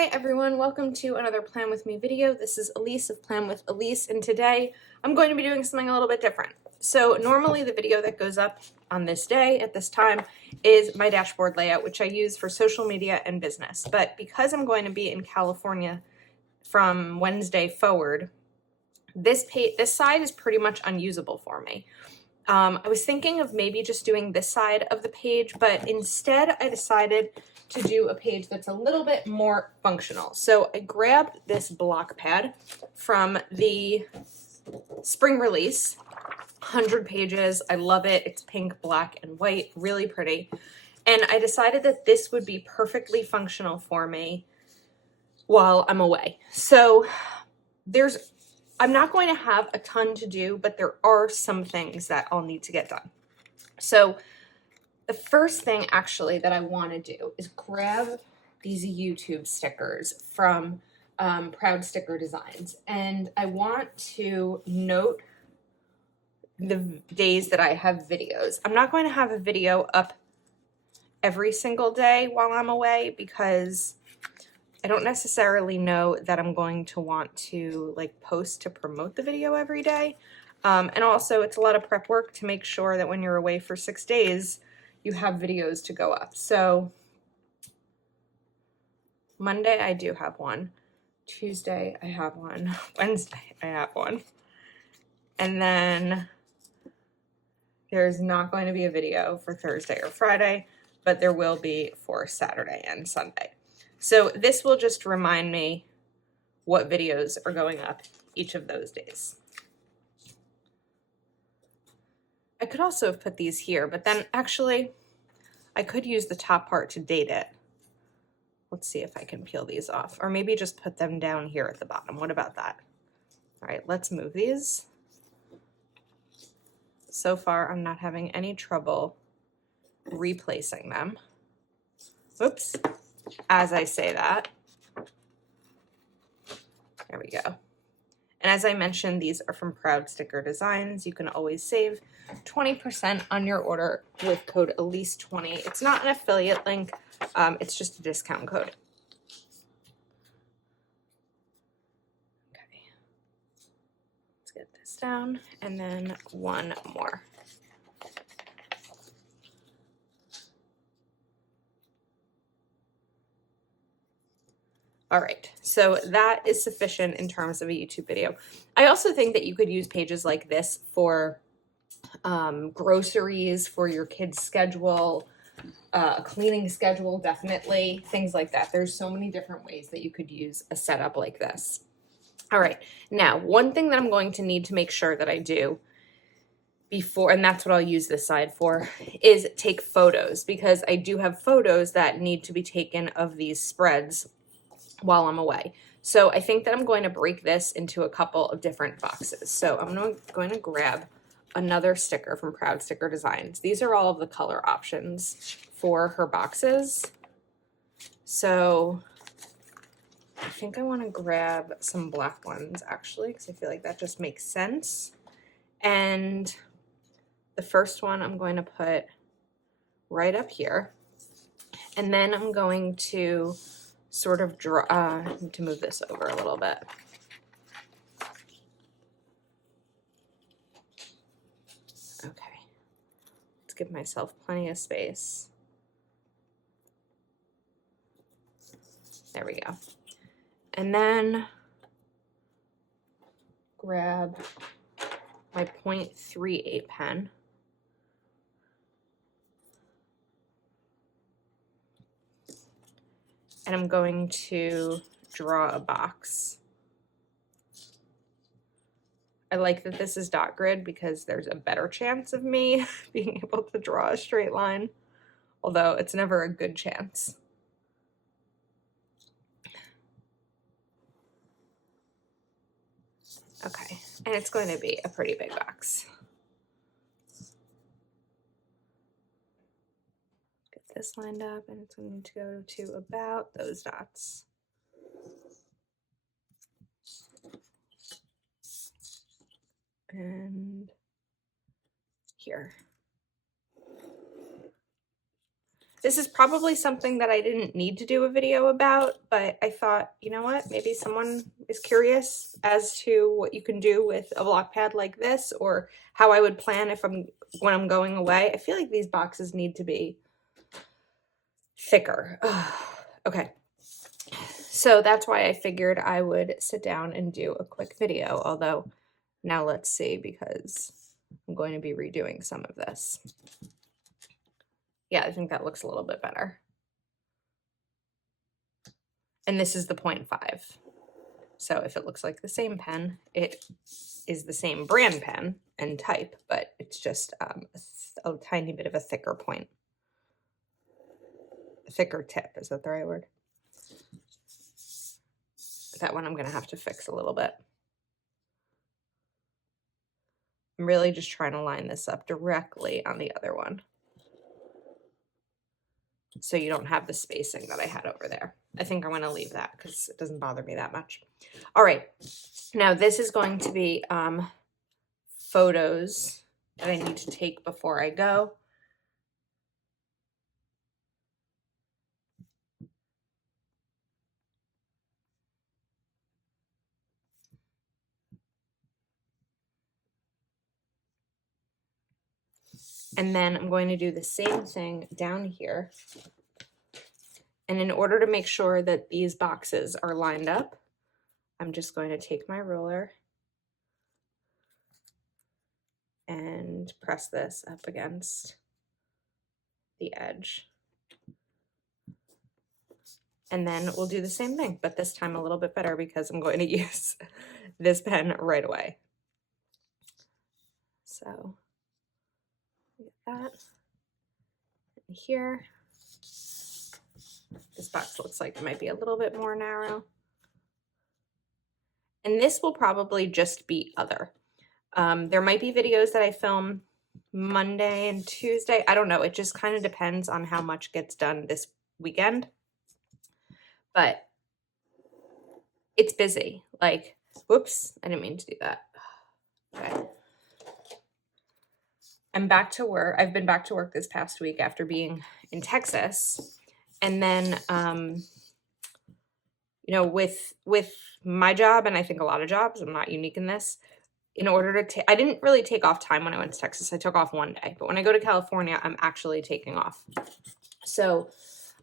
Hi everyone, welcome to another Plan With Me video. This is Elise of Plan With Elise, and today I'm going to be doing something a little bit different. So normally the video that goes up on this day at this time is my dashboard layout, which I use for social media and business. But because I'm going to be in California from Wednesday forward, this side is pretty much unusable for me. I was thinking of maybe just doing this side of the page, but instead I decided to do a page that's a little bit more functional. So I grabbed this block pad from the spring release, 100 pages. I love it. It's pink, black, and white, really pretty. And I decided that this would be perfectly functional for me while I'm away. So I'm not going to have a ton to do, but there are some things that I'll need to get done. So the first thing actually that I want to do is grab these YouTube stickers from Proud Sticker Designs. And I want to note the days that I have videos. I'm not going to have a video up every single day while I'm away because I don't necessarily know that I'm going to want to post to promote the video every day. And also it's a lot of prep work to make sure that when you're away for 6 days, you have videos to go up. So Monday I do have one. Tuesday I have one. Wednesday I have one. And then there's not going to be a video for Thursday or Friday, but there will be for Saturday and Sunday. So this will just remind me what videos are going up each of those days. I could also have put these here, but then actually I could use the top part to date it. Let's see if I can peel these off, or maybe just put them down here at the bottom. What about that? All right, let's move these. So far, I'm not having any trouble replacing them. Oops, as I say that. There we go. And as I mentioned, these are from Proud Sticker Designs. You can always save 20% on your order with code ELISE20. It's not an affiliate link, it's just a discount code. Okay, let's get this down, and then one more. All right, so that is sufficient in terms of a YouTube video. I also think that you could use pages like this for groceries, for your kids' schedule, a cleaning schedule, definitely, things like that. There's so many different ways that you could use a setup like this. All right, now one thing that I'm going to need to make sure that I do before, and that's what I'll use this side for, is take photos, because I do have photos that need to be taken of these spreads while I'm away. So I think that I'm going to break this into a couple of different boxes. So I'm going to grab another sticker from Proud Sticker Designs. These are all of the color options for her boxes. So I think I want to grab some black ones actually, because I feel like that just makes sense. And the first one I'm going to put right up here. And then I'm going to sort of draw, I need to move this over a little bit. Okay, let's give myself plenty of space. There we go. And then grab my .38 pen. And I'm going to draw a box. I like that this is dot grid because there's a better chance of me being able to draw a straight line, although it's never a good chance. Okay, and it's going to be a pretty big box. Get this lined up, and it's going to go to about those dots. And here. This is probably something that I didn't need to do a video about, but I thought, you know what, maybe someone is curious as to what you can do with a block pad like this, or how I would plan if when I'm going away. I feel like these boxes need to be thicker. Okay, so that's why I figured I would sit down and do a quick video, although now let's see, because I'm going to be redoing some of this. Yeah, I think that looks a little bit better. And this is the 0.5. So if it looks like the same pen, it is the same brand pen and type, but it's just a tiny bit of a thicker point. A thicker tip, is that the right word? That one I'm gonna have to fix a little bit. I'm really just trying to line this up directly on the other one, so you don't have the spacing that I had over there. I think I'm gonna leave that because it doesn't bother me that much. All right, now this is going to be photos that I need to take before I go. And then I'm going to do the same thing down here. And in order to make sure that these boxes are lined up, I'm just going to take my ruler and press this up against the edge. And then we'll do the same thing, but this time a little bit better because I'm going to use this pen right away. So get that in here. This box looks like it might be a little bit more narrow. And this will probably just be other. There might be videos that I film Monday and Tuesday. I don't know. It just kind of depends on how much gets done this weekend. But it's busy. Like, whoops, I didn't mean to do that. Okay. I'm back to work. I've been back to work this past week after being in Texas. And then, you know, with my job, and I think a lot of jobs, I'm not unique in this, in order to I didn't really take off time when I went to Texas. I took off one day. But when I go to California, I'm actually taking off. So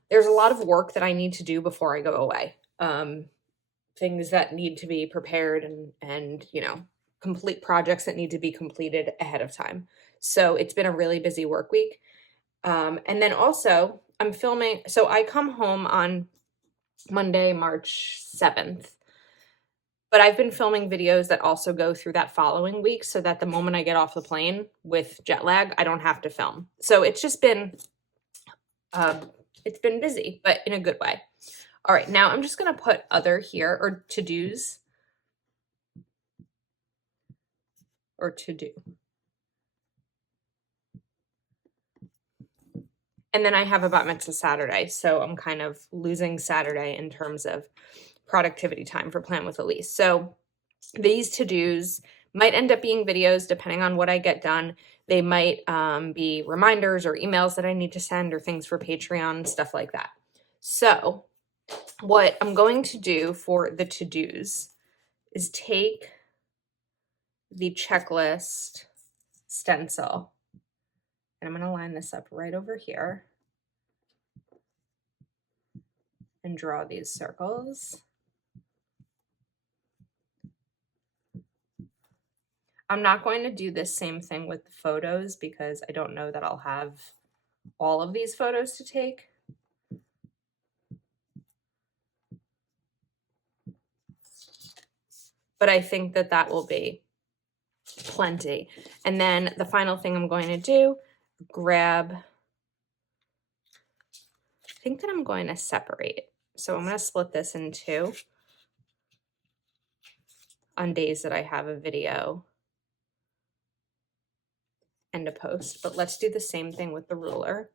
there's a lot of work that I need to do before I go away. Things that need to be prepared and you know, complete projects that need to be completed ahead of time. So it's been a really busy work week. And then also I'm filming. So I come home on Monday, March 7th. But I've been filming videos that also go through that following week so that the moment I get off the plane with jet lag, I don't have to film. So it's just been, it's been busy, but in a good way. All right, now I'm just gonna put other here, or to-dos, or to-do. And then I have a bat mitzvah Saturday, so I'm kind of losing Saturday in terms of productivity time for Plan with Elise. So these to-dos might end up being videos depending on what I get done. They might be reminders or emails that I need to send or things for Patreon, stuff like that. So what I'm going to do for the to-dos is take the checklist stencil, and I'm going to line this up right over here and draw these circles. I'm not going to do this same thing with the photos because I don't know that I'll have all of these photos to take. But I think that that will be plenty. And then the final thing I'm going to do, grab, I think that I'm going to separate. So I'm going to split this in two on days that I have a video and a post. But let's do the same thing with the ruler.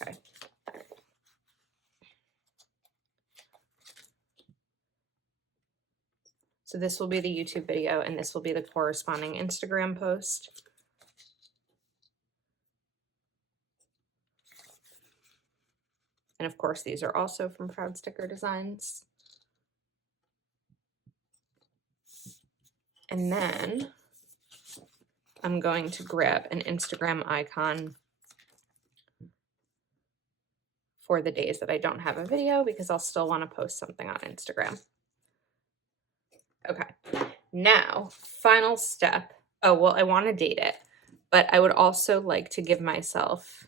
Okay. So this will be the YouTube video and this will be the corresponding Instagram post. And of course, these are also from Proud Sticker Designs. And then I'm going to grab an Instagram icon for the days that I don't have a video because I'll still want to post something on Instagram. Okay, now, final step. Oh, well, I want to date it, but I would also like to give myself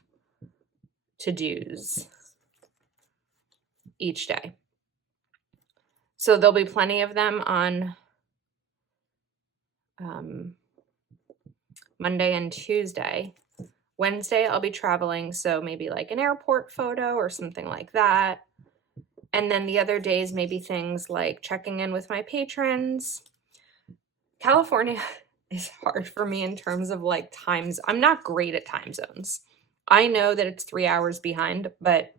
to-dos each day. So there'll be plenty of them on Monday and Tuesday. Wednesday, I'll be traveling, so maybe like an airport photo or something like that. And then the other days, maybe things like checking in with my patrons. California is hard for me in terms of like times. I'm not great at time zones. I know that it's 3 hours behind, but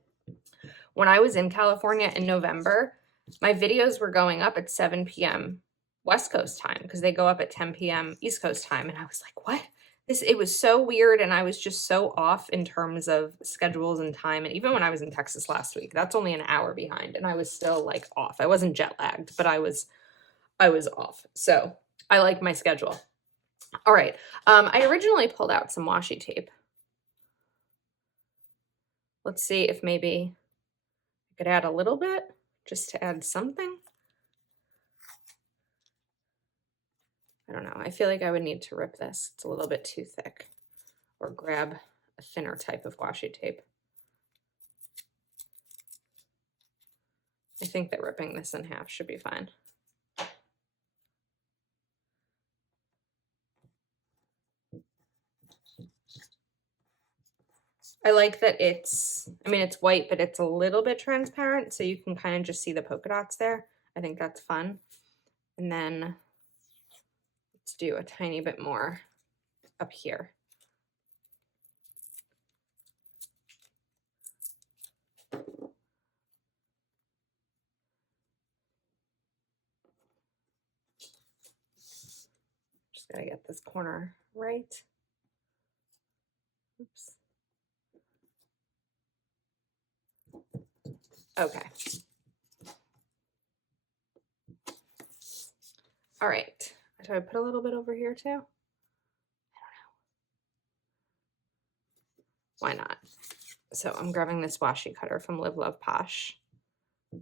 when I was in California in November, my videos were going up at 7 p.m. West Coast time because they go up at 10 p.m. East Coast time. And I was like, what? It was so weird, and I was just so off in terms of schedules and time. And even when I was in Texas last week, that's only an hour behind, and I was still like off. I wasn't jet lagged, but I was off. So I like my schedule. All right. I originally pulled out some washi tape. Let's see if maybe I could add a little bit just to add something. I don't know. I feel like I would need to rip this. It's a little bit too thick. Or grab a thinner type of washi tape. I think that ripping this in half should be fine. I like that it's white, but it's a little bit transparent, so you can kind of just see the polka dots there. I think that's fun. And then let's do a tiny bit more up here. Just gotta get this corner right. Oops. Okay. All right. Do I put a little bit over here too? I don't know. Why not? So I'm grabbing this washi cutter from Live Love Posh.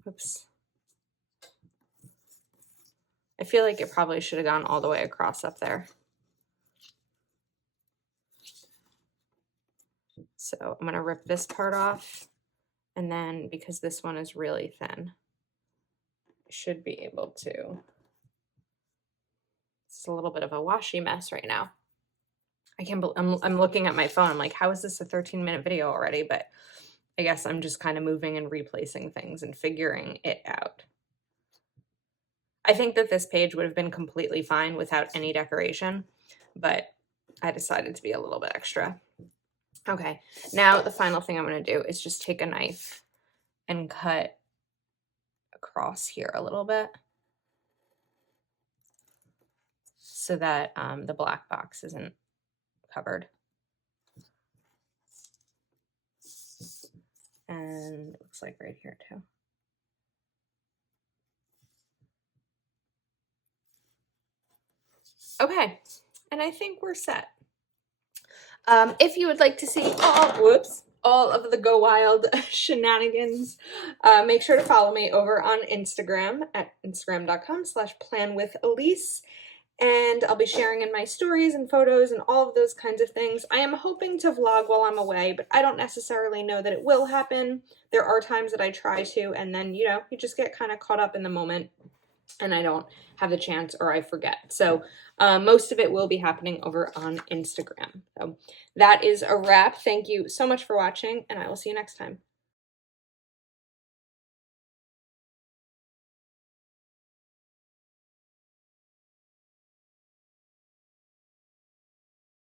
Oops. I feel like it probably should have gone all the way across up there. So I'm gonna rip this part off, and then because this one is really thin, I should be able to. It's a little bit of a washi mess right now. I can't believe I'm looking at my phone. I'm like, how is this a 13-minute video already? But I guess I'm just kind of moving and replacing things and figuring it out. I think that this page would have been completely fine without any decoration, but I decided to be a little bit extra. Okay, now the final thing I'm going to do is just take a knife and cut across here a little bit so that the black box isn't covered. And it looks like right here too. Okay, and I think we're set. If you would like to see all of the Go Wild shenanigans, make sure to follow me over on Instagram at instagram.com/planwithelise. And I'll be sharing in my stories and photos and all of those kinds of things. I am hoping to vlog while I'm away, but I don't necessarily know that it will happen. There are times that I try to, and then, you know, you just get kind of caught up in the moment and I don't have the chance or I forget. So most of it will be happening over on Instagram. So that is a wrap. Thank you so much for watching, and I will see you next time.